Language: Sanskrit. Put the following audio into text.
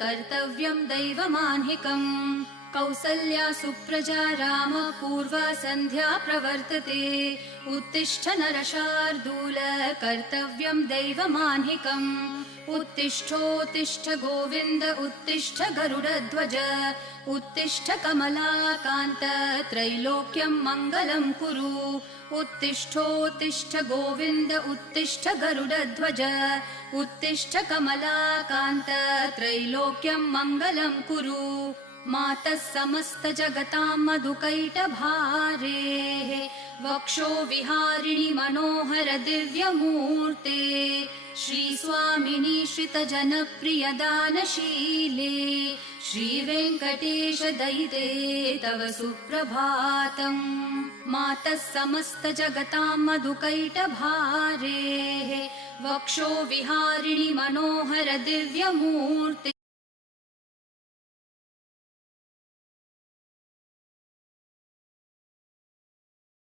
कर्तव्यं दैवमान्हिकम् कौसल्या सुप्रजा राम पूर्वा सन्ध्या प्रवर्तते उत्तिष्ठ नरशार्दूल कर्तव्यं दैवमान्हिकम् उत्तिष्ठोत्तिष्ठ गोविन्द उत्तिष्ठ गरुडध्वज उत्तिष्ठ कमलाकान्त त्रैलोक्यं मङ्गलं कुरु उत्तिष्ठोत्तिष्ठ गोविन्द उत्तिष्ठ गरुडध्वज उत्तिष्ठ कमलाकान्त त्रैलोक्यं मङ्गलं कुरु मातः समस्त जगतां मधुकैटभारेः वक्षो विहारिणि मनोहर दिव्यमूर्ते श्रीस्वामिनि श्रितजनप्रिय दानशीले श्रीवेङ्कटेश दयिते तव सुप्रभातम् मातः समस्त जगतां मधुकैटभारेः वक्षो विहारिणि मनोहर दिव्यमूर्ते